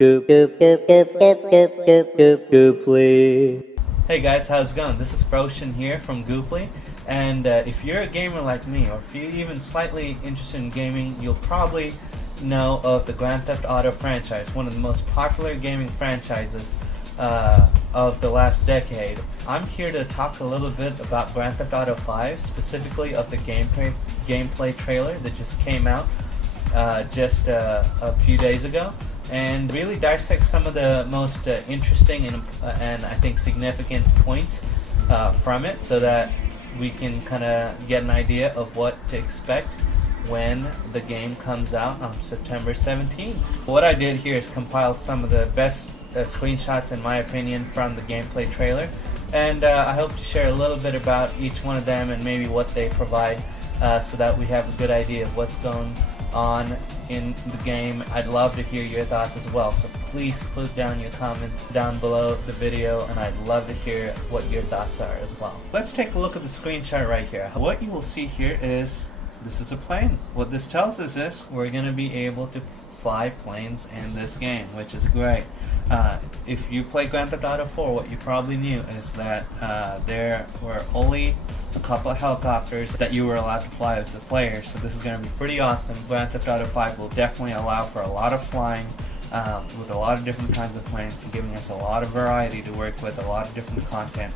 Gooply. Hey guys, how's it going? This is Roshan here from Gooply, and if you're a gamer like me, or if you're even slightly interested in gaming, you'll probably know of the Grand Theft Auto franchise, one of the most popular gaming franchises of the last decade. I'm here to talk a little bit about Grand Theft Auto 5, specifically of the gameplay trailer that just came out just a few days ago, and really dissect some of the most interesting and I think significant points from it, so that we can kind of get an idea of what to expect when the game comes out on September 17th. What I did here is compile some of the best screenshots, in my opinion, from the gameplay trailer, and I hope to share a little bit about each one of them and maybe what they provide, so that we have a good idea of what's going on in the game. I'd love to hear your thoughts as well, so please put down your comments down below the video, and I'd love to hear what your thoughts are as well. Let's take a look at the screenshot right here. What you will see here is this is a plane. What this tells us is we're going to be able to fly planes in this game, which is great. If you play Grand Theft Auto 4, what you probably knew is that there were only a couple of helicopters that you were allowed to fly as a player, so this is going to be pretty awesome. Grand Theft Auto 5 will definitely allow for a lot of flying with a lot of different kinds of planes, giving us a lot of variety to work with, a lot of different content.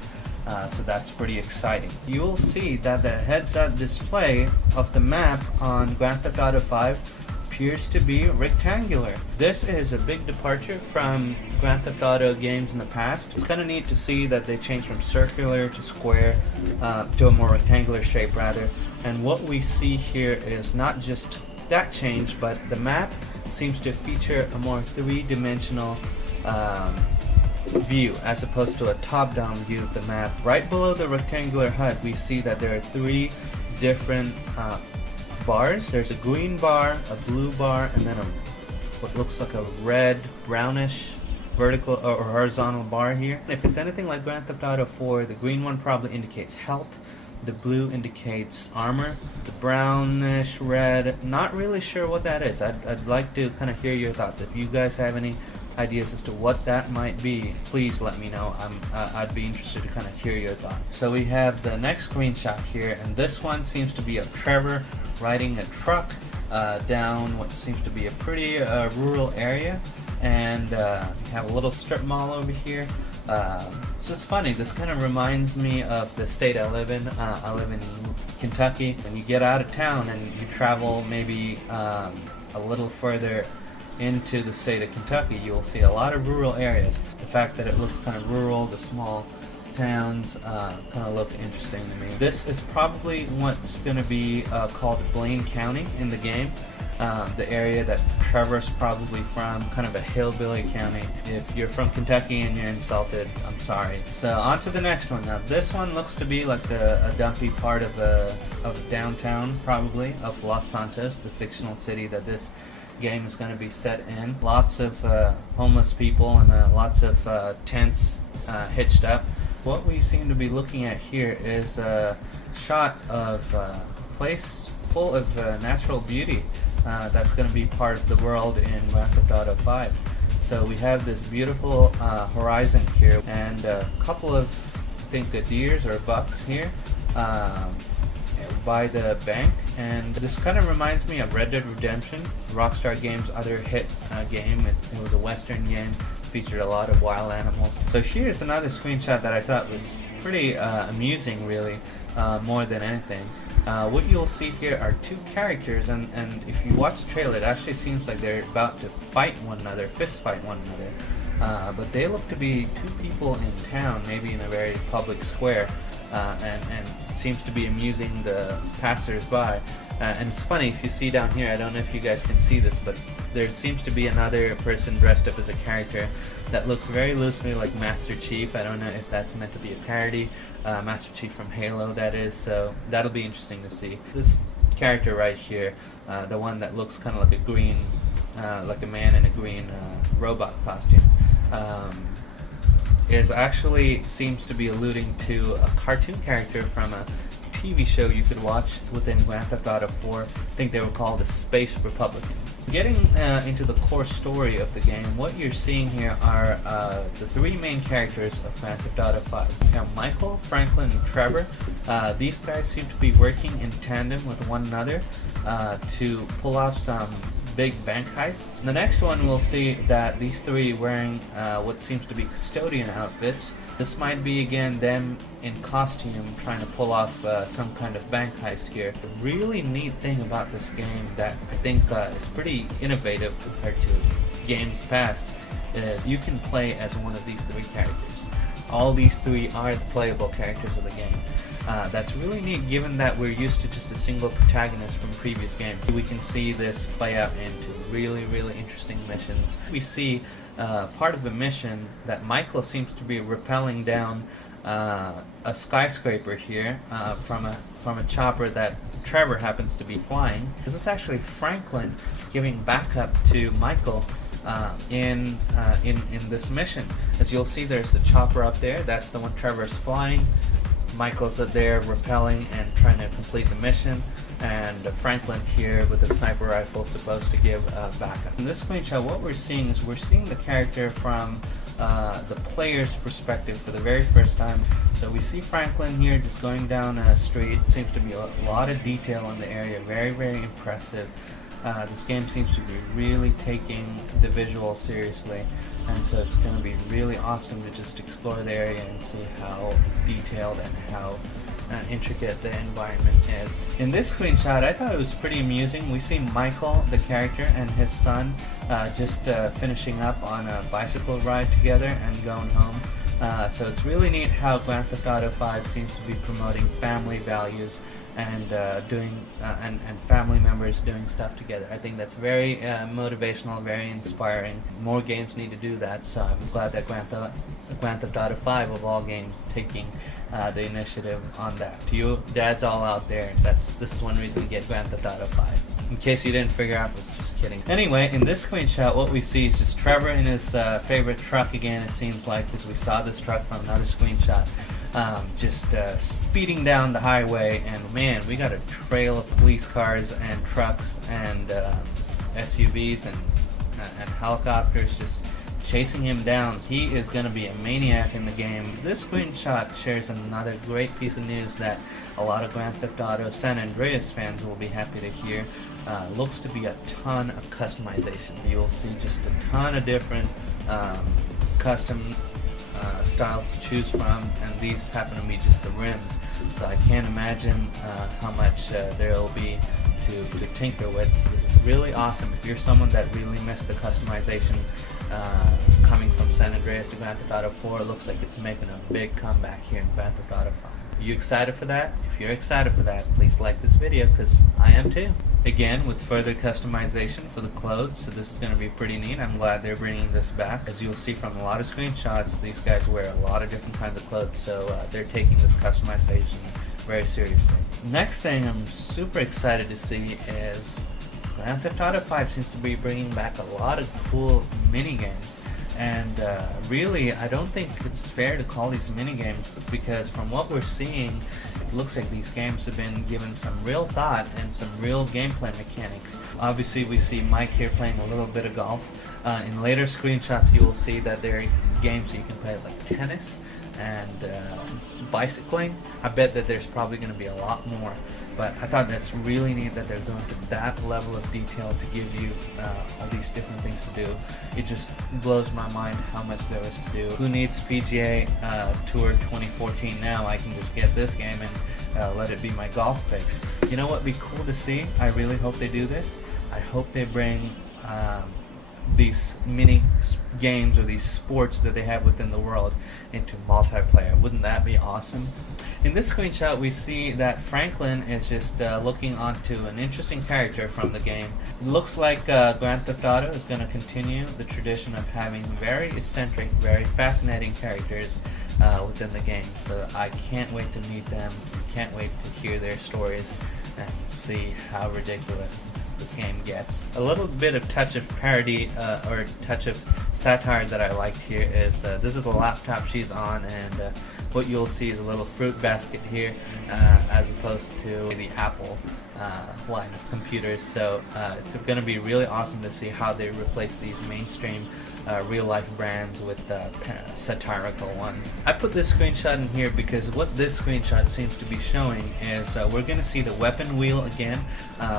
So that's pretty exciting. You will see that the heads-up display of the map on Grand Theft Auto 5 appears to be rectangular. This is a big departure from Grand Theft Auto games in the past. It's kind of neat to see that they changed from circular to square to a more rectangular shape rather. And what we see here is not just that change, but the map seems to feature a more three-dimensional view as opposed to a top-down view of the map. Right below the rectangular HUD, we see that there are three different bars. There's a green bar, a blue bar, and then what looks like a red, brownish vertical or horizontal bar here. If it's anything like Grand Theft Auto 4, the green one probably indicates health, the blue indicates armor, the brownish red, not really sure what that is. I'd like to kind of hear your thoughts. If you guys have any ideas as to what that might be, please let me know. I'd be interested to kind of hear your thoughts. So we have the next screenshot here, and this one seems to be of Trevor riding a truck down what seems to be a pretty rural area, and we have a little strip mall over here. It's just funny, this kind of reminds me of the state I live in. I live in Kentucky. When you get out of town and you travel maybe a little further into the state of Kentucky, you'll see a lot of rural areas. The fact that it looks kind of rural, the small towns kind of look interesting to me. This is probably what's going to be called Blaine County in the game, the area that Trevor's probably from, kind of a hillbilly county. If you're from Kentucky and you're insulted, I'm sorry. So on to the next one. Now this one looks to be like a dumpy part of downtown, probably, of Los Santos, the fictional city that this game is going to be set in. Lots of homeless people and lots of tents hitched up. What we seem to be looking at here is a shot of a place full of natural beauty that's going to be part of the world in Grand Theft Auto 5. So we have this beautiful horizon here, and a couple of, I think, deers or bucks here by the bank, and this kind of reminds me of Red Dead Redemption, Rockstar Games' other hit game. It was a western game, featured a lot of wild animals. So here's another screenshot that I thought was pretty amusing, really, more than anything. What you'll see here are two characters, and if you watch the trailer, it actually seems like they're about to fight one another, fist fight one another. But they look to be two people in town, maybe in a very public square, and it seems to be amusing the passers-by. And it's funny, if you see down here, I don't know if you guys can see this, but there seems to be another person dressed up as a character that looks very loosely like Master Chief. I don't know if that's meant to be a parody. Master Chief from Halo, that is, so that'll be interesting to see. This character right here, the one that looks kind of like a green, like a man in a green robot costume, is actually seems to be alluding to a cartoon character from a TV show you could watch within Grand Theft Auto 4. I think they were called the Space Republicans. Getting into the core story of the game, what you're seeing here are the three main characters of Grand Theft Auto 5. You have Michael, Franklin, and Trevor. These guys seem to be working in tandem with one another to pull off some big bank heists. In the next one, we'll see that these three wearing what seems to be custodian outfits. This might be again them in costume trying to pull off some kind of bank heist here. The really neat thing about this game that I think is pretty innovative compared to games past is you can play as one of these three characters. All these three are the playable characters of the game. That's really neat given that we're used to just a single protagonist from previous games. We can see this play out into really, really interesting missions. We see part of the mission that Michael seems to be rappelling down a skyscraper here from a chopper that Trevor happens to be flying. This is actually Franklin giving backup to Michael in this mission. As you'll see, there's the chopper up there. That's the one Trevor's flying. Michael's up there rappelling and trying to complete the mission, and Franklin here with the sniper rifle supposed to give backup. In this screenshot, what we're seeing is we're seeing the character from the player's perspective for the very first time. So we see Franklin here just going down a street. Seems to be a lot of detail in the area. Very, very impressive. This game seems to be really taking the visual seriously, and so it's going to be really awesome to just explore the area and see how detailed and how intricate the environment is. In this screenshot, I thought it was pretty amusing. We see Michael, the character, and his son just finishing up on a bicycle ride together and going home. So it's really neat how Grand Theft Auto 5 seems to be promoting family values and and family members doing stuff together. I think that's very motivational, very inspiring. More games need to do that, so I'm glad that Grand Theft Auto 5 of all games is taking the initiative on that. To you dads all out there, this is one reason to get Grand Theft Auto 5. In case you didn't figure out, I was just kidding. Anyway, in this screenshot, what we see is just Trevor in his favorite truck again, it seems like, because we saw this truck from another screenshot. Just speeding down the highway, and man, we got a trail of police cars and trucks and SUVs and helicopters just chasing him down. He is going to be a maniac in the game. This screenshot shares another great piece of news that a lot of Grand Theft Auto San Andreas fans will be happy to hear. Looks to be a ton of customization. You'll see just a ton of different custom styles to choose from, and these happen to be just the rims, so I can't imagine how much there will be to tinker with. So this is really awesome. If you're someone that really missed the customization coming from San Andreas to Grand Theft Auto 4, it looks like it's making a big comeback here in Grand Theft Auto 5. Are you excited for that? If you're excited for that, please like this video, because I am too. Again, with further customization for the clothes, so this is going to be pretty neat. I'm glad they're bringing this back. As you'll see from a lot of screenshots, these guys wear a lot of different kinds of clothes, so they're taking this customization very seriously. Next thing I'm super excited to see is Grand Theft Auto 5 seems to be bringing back a lot of cool mini games. And really, I don't think it's fair to call these minigames, because from what we're seeing, it looks like these games have been given some real thought and some real gameplay mechanics. Obviously, we see Mike here playing a little bit of golf. In later screenshots, you will see that there are games that you can play like tennis and bicycling. I bet that there's probably going to be a lot more. But I thought that's really neat that they're going to that level of detail to give you all these different things to do. It just blows my mind how much there is to do. Who needs PGA Tour 2014 now? I can just get this game and let it be my golf fix. You know what would be cool to see? I really hope they do this. I hope they bring these mini games or these sports that they have within the world into multiplayer. Wouldn't that be awesome? In this screenshot, we see that Franklin is just looking onto an interesting character from the game. It looks like Grand Theft Auto is going to continue the tradition of having very eccentric, very fascinating characters within the game. So I can't wait to meet them, can't wait to hear their stories and see how ridiculous this game gets. A little bit of touch of parody or touch of satire that I liked here is this is the laptop she's on, and what you'll see is a little fruit basket here as opposed to the Apple line of computers. So it's going to be really awesome to see how they replace these mainstream real-life brands with satirical ones. I put this screenshot in here because what this screenshot seems to be showing is we're going to see the weapon wheel again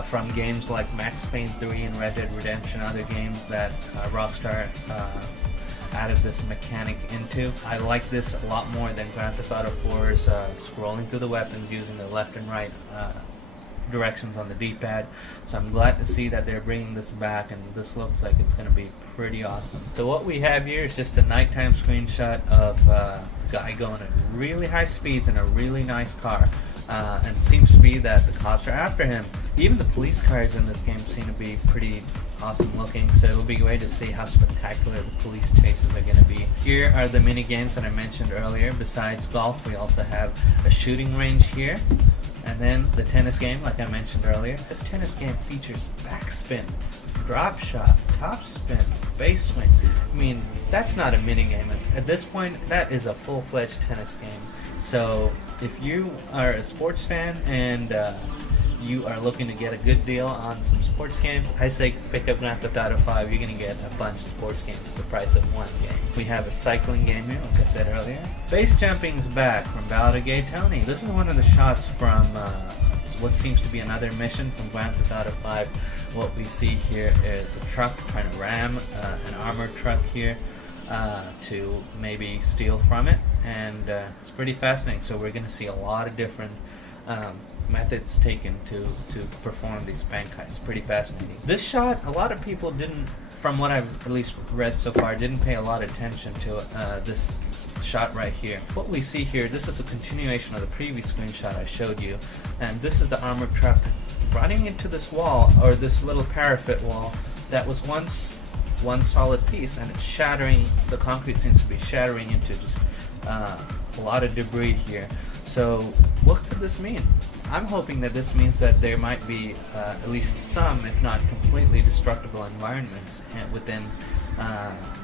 from games like Max Payne 3 and Red Dead Redemption, other games that Rockstar added this mechanic into. I like this a lot more than Grand Theft Auto 4's scrolling through the weapons using the left and right directions on the D-pad. So I'm glad to see that they're bringing this back, and this looks like it's going to be pretty awesome. So what we have here is just a nighttime screenshot of a guy going at really high speeds in a really nice car, and it seems to be that the cops are after him. Even the police cars in this game seem to be pretty awesome looking, so it'll be great to see how spectacular the police chases are going to be. Here are the mini games that I mentioned earlier. Besides golf, we also have a shooting range here, and then the tennis game, like I mentioned earlier. This tennis game features backspin, drop shot, top spin, base swing. I mean, that's not a mini game. At this point, that is a full-fledged tennis game. So if you are a sports fan and you are looking to get a good deal on some sports games, I say pick up Grand Theft Auto 5. You're going to get a bunch of sports games for the price of one game. We have a cycling game here, like I said earlier. Base jumping's back from Ballad of Gay Tony. This is one of the shots from what seems to be another mission from Grand Theft Auto 5. What we see here is a truck trying to ram an armored truck here to maybe steal from it, and it's pretty fascinating. So we're going to see a lot of different methods taken to perform these bank heists. Pretty fascinating. This shot, a lot of people didn't, from what I've at least read so far, didn't pay a lot of attention to this shot right here. What we see here, this is a continuation of the previous screenshot I showed you, and this is the armored truck running into this wall, or this little parapet wall that was once one solid piece, and it's shattering. The concrete seems to be shattering into just a lot of debris here. So what could this mean? I'm hoping that this means that there might be at least some, if not completely destructible environments within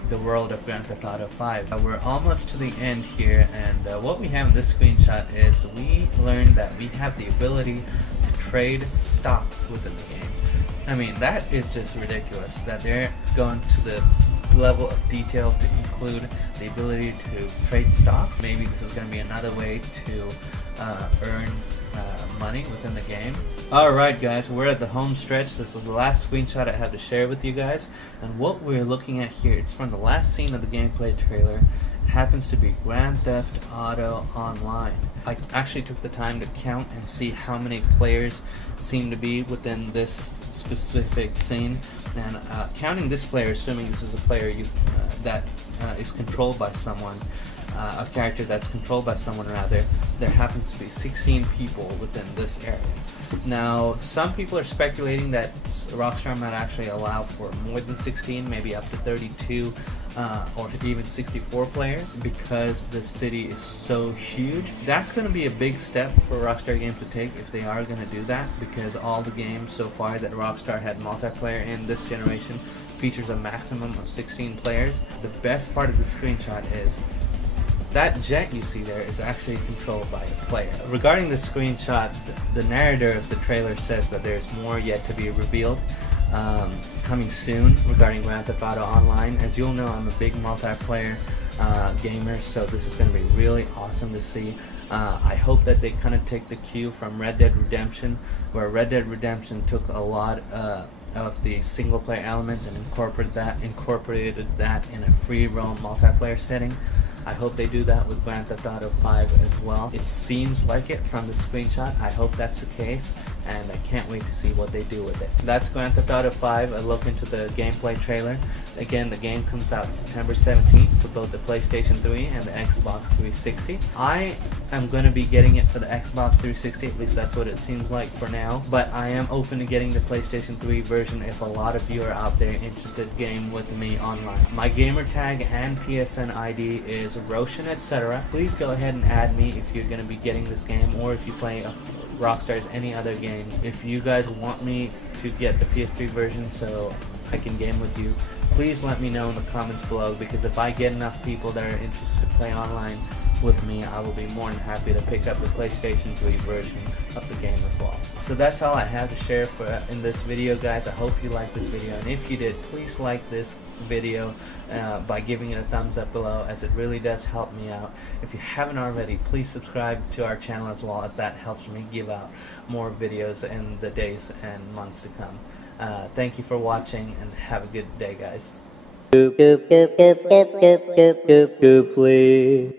the world of Grand Theft Auto 5. We're almost to the end here, and what we have in this screenshot is we learned that we have the ability to trade stocks within the game. I mean, that is just ridiculous that they're going to the level of detail to include the ability to trade stocks. Maybe this is going to be another way to earn money within the game. Alright guys, we're at the home stretch. This is the last screenshot I have to share with you guys, and what we're looking at here, it's from the last scene of the gameplay trailer. It happens to be Grand Theft Auto Online. I actually took the time to count and see how many players seem to be within this specific scene, and counting this player, assuming this is a player that is controlled by someone, a character that's controlled by someone rather, there happens to be 16 people within this area. Now, some people are speculating that Rockstar might actually allow for more than 16, maybe up to 32 or even 64 players, because the city is so huge. That's going to be a big step for Rockstar Games to take if they are going to do that, because all the games so far that Rockstar had multiplayer in this generation features a maximum of 16 players. The best part of the screenshot is that jet you see there is actually controlled by a player. Regarding the screenshot, the narrator of the trailer says that there's more yet to be revealed coming soon regarding Grand Theft Auto Online. As you'll know, I'm a big multiplayer gamer, so this is going to be really awesome to see. I hope that they kind of take the cue from Red Dead Redemption, where Red Dead Redemption took a lot of the single player elements and incorporated that in a free roam multiplayer setting. I hope they do that with Grand Theft Auto 5 as well. It seems like it from the screenshot. I hope that's the case, and I can't wait to see what they do with it. That's Grand Theft Auto 5, a look into the gameplay trailer. Again, the game comes out September 17th for both the PlayStation 3 and the Xbox 360. I am going to be getting it for the Xbox 360, at least that's what it seems like for now, but I am open to getting the PlayStation 3 version if a lot of you are out there interested in game with me online. My gamer tag and PSN ID is Roshan, etc. Please go ahead and add me if you're going to be getting this game, or if you play Rockstar's any other games. If you guys want me to get the PS3 version so I can game with you, please let me know in the comments below, because if I get enough people that are interested to play online with me, I will be more than happy to pick up the PlayStation 3 version of the game as well. So that's all I have to share in this video, guys. I hope you liked this video, and if you did, please like this video by giving it a thumbs up below, as it really does help me out. If you haven't already, please subscribe to our channel as well, as that helps me give out more videos in the days and months to come. Thank you for watching, and have a good day, guys. Goop, goop, goop, goop, goop, goop, goop, goop, goop, please.